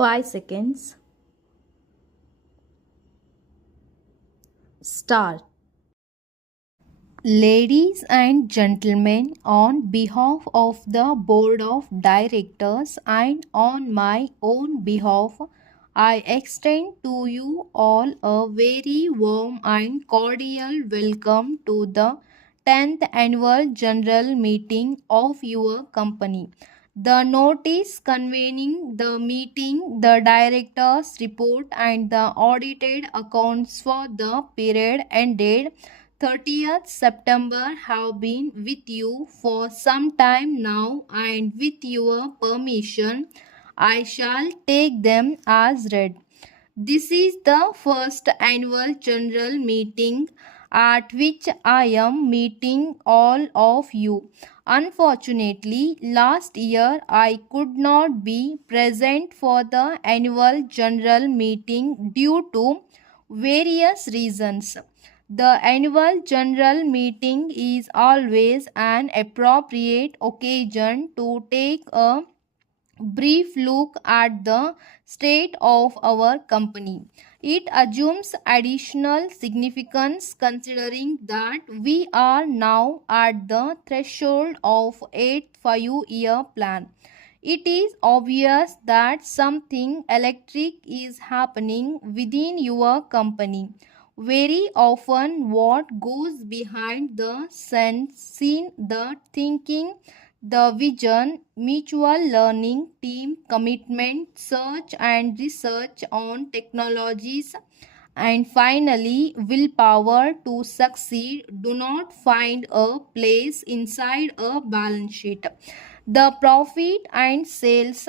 5 seconds. Start. Ladies and gentlemen, on behalf of the Board of Directors and on my own behalf, I extend to you all a very warm and cordial welcome to the 10th Annual General Meeting of your company. The notice convening the meeting, the director's report, and the audited accounts for the period ended 30th September have been with you for some time now, and with your permission, I shall take them as read. This is the first annual general meeting at which I am meeting all of you. Unfortunately, last year I could not be present for the annual general meeting due to various reasons. The annual general meeting is always an appropriate occasion to take a brief look at the state of our company. It assumes additional significance considering that we are now at the threshold of 8 5-year plan. It is obvious that something electric is happening within your company. Very often, what goes behind the scene, the thinking, the vision, mutual learning, team commitment, search and research on technologies, and finally, willpower to succeed do not find a place inside a balance sheet. The profit and sales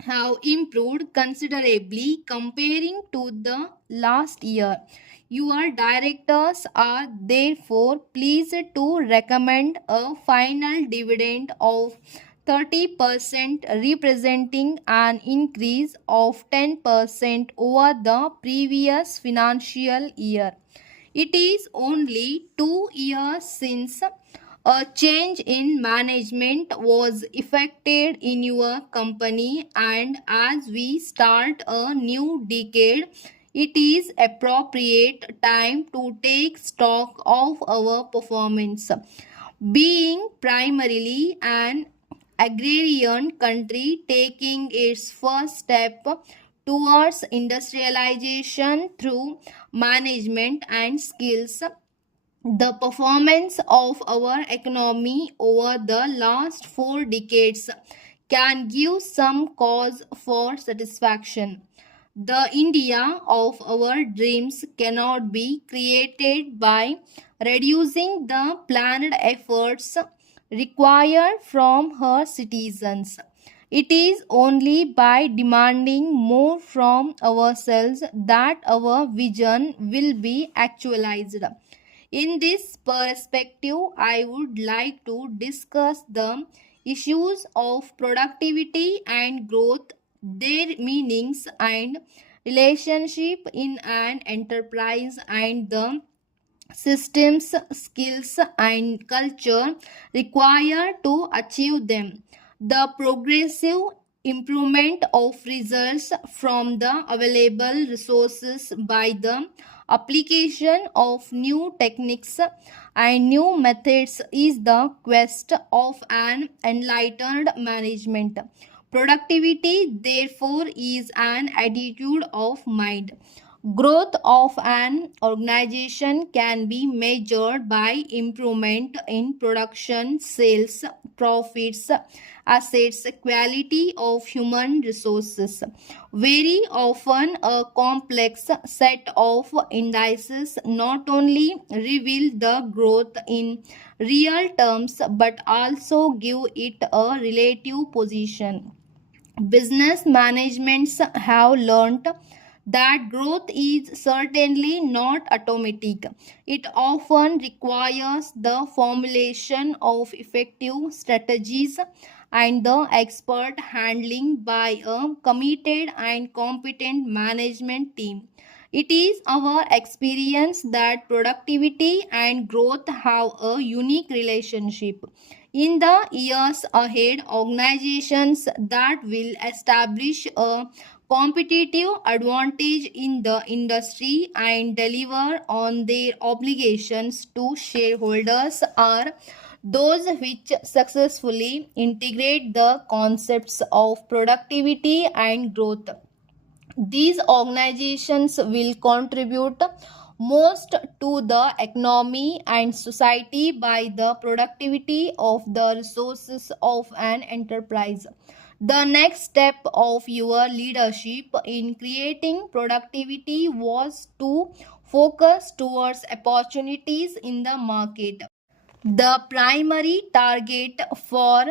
have improved considerably comparing to the last year. Your directors are therefore pleased to recommend a final dividend of 30%, representing an increase of 10% over the previous financial year. It is only 2 years since a change in management was effected in your company, and as we start a new decade, it is appropriate time to take stock of our performance. Being primarily an agrarian country taking its first step towards industrialization through management and skills, the performance of our economy over the last 4 decades can give some cause for satisfaction. The India of our dreams cannot be created by reducing the planned efforts required from her citizens. It is only by demanding more from ourselves that our vision will be actualized. In this perspective, I would like to discuss the issues of productivity and growth, their meanings and relationship in an enterprise, and the systems, skills, and culture required to achieve them. The progressive improvement of results from the available resources by the application of new techniques and new methods is the quest of an enlightened management. Productivity, therefore, is an attitude of mind. Growth of an organization can be measured by improvement in production, sales, profits, assets, quality of human resources. Very often, a complex set of indices not only reveal the growth in real terms but also give it a relative position. Business managements have learnt that growth is certainly not automatic. It often requires the formulation of effective strategies and the expert handling by a committed and competent management team. It is our experience that productivity and growth have a unique relationship. In the years ahead, organizations that will establish a competitive advantage in the industry and deliver on their obligations to shareholders are those which successfully integrate the concepts of productivity and growth. These organizations will contribute most to the economy and society by the productivity of the resources of an enterprise. The next step of your leadership in creating productivity was to focus towards opportunities in the market. The primary target for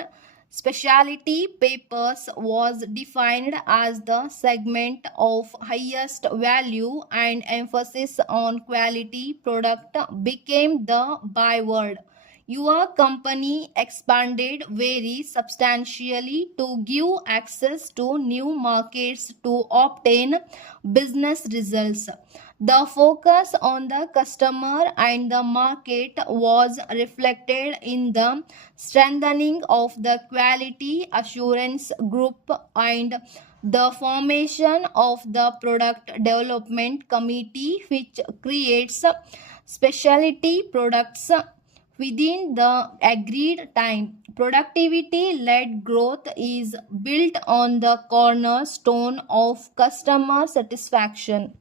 specialty papers was defined as the segment of highest value, and emphasis on quality product became the byword. Your company expanded very substantially to give access to new markets to obtain business results. The focus on the customer and the market was reflected in the strengthening of the quality assurance group and the formation of the product development committee, which creates specialty products within the agreed time. Productivity led growth is built on the cornerstone of customer satisfaction.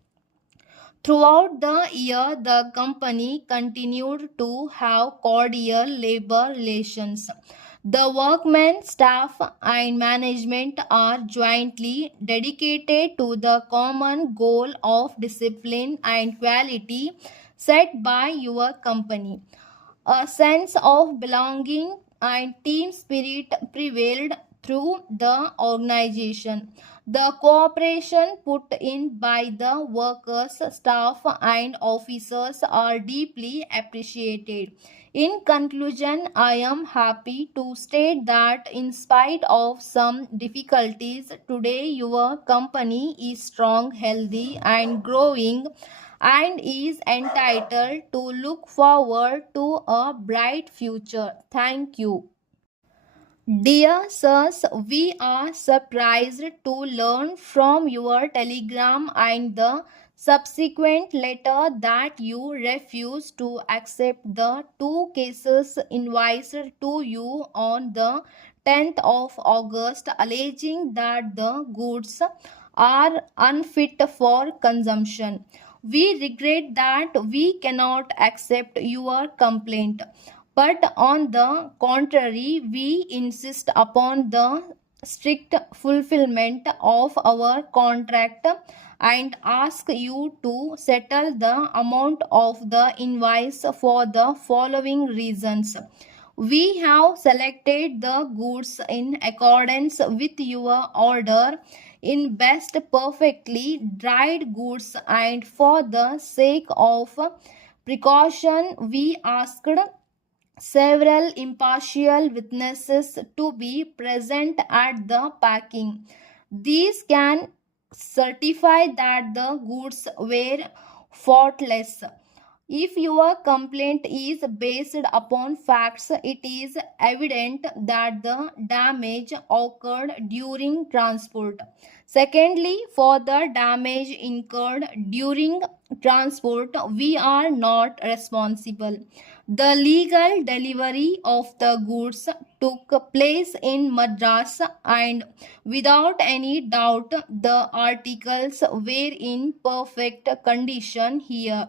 Throughout the year, the company continued to have cordial labor relations. The workmen, staff, and management are jointly dedicated to the common goal of discipline and quality set by your company. A sense of belonging and team spirit prevailed through the organization. The cooperation put in by the workers, staff, and officers are deeply appreciated. In conclusion, I am happy to state that in spite of some difficulties, today your company is strong, healthy, and growing, and is entitled to look forward to a bright future. Thank you. Dear sirs, we are surprised to learn from your telegram and the subsequent letter that you refuse to accept the two cases invoiced to you on the 10th of August, alleging that the goods are unfit for consumption. We regret that we cannot accept your complaint, but on the contrary, we insist upon the strict fulfillment of our contract and ask you to settle the amount of the invoice for the following reasons. We have selected the goods in accordance with your order in best perfectly dried goods, and for the sake of precaution we asked several impartial witnesses to be present at the packing. These can certify that the goods were faultless. If your complaint is based upon facts, it is evident that the damage occurred during transport. Secondly, for the damage incurred during transport, we are not responsible. The legal delivery of the goods took place in Madras, and without any doubt the articles were in perfect condition here.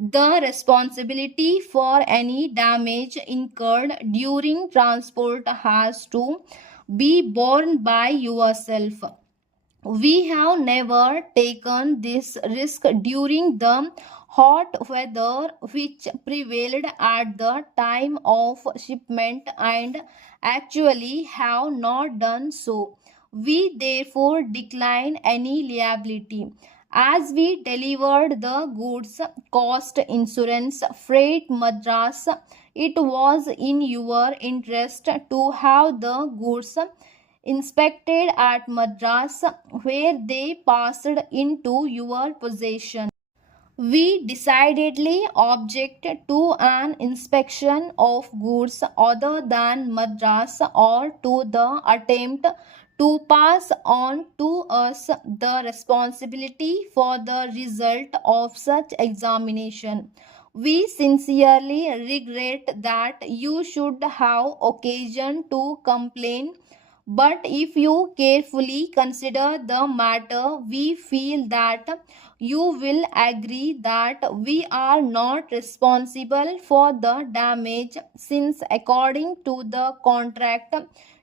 The responsibility for any damage incurred during transport has to be borne by yourself. We have never taken this risk during the hot weather which prevailed at the time of shipment, and actually have not done so. We therefore decline any liability. As we delivered the goods, cost insurance, freight Madras, it was in your interest to have the goods inspected at Madras, where they passed into your possession. We decidedly object to an inspection of goods other than Madras or to the attempt to pass on to us the responsibility for the result of such examination. We sincerely regret that you should have occasion to complain, but if you carefully consider the matter, we feel that you will agree that we are not responsible for the damage, since according to the contract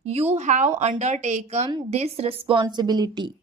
you have undertaken this responsibility.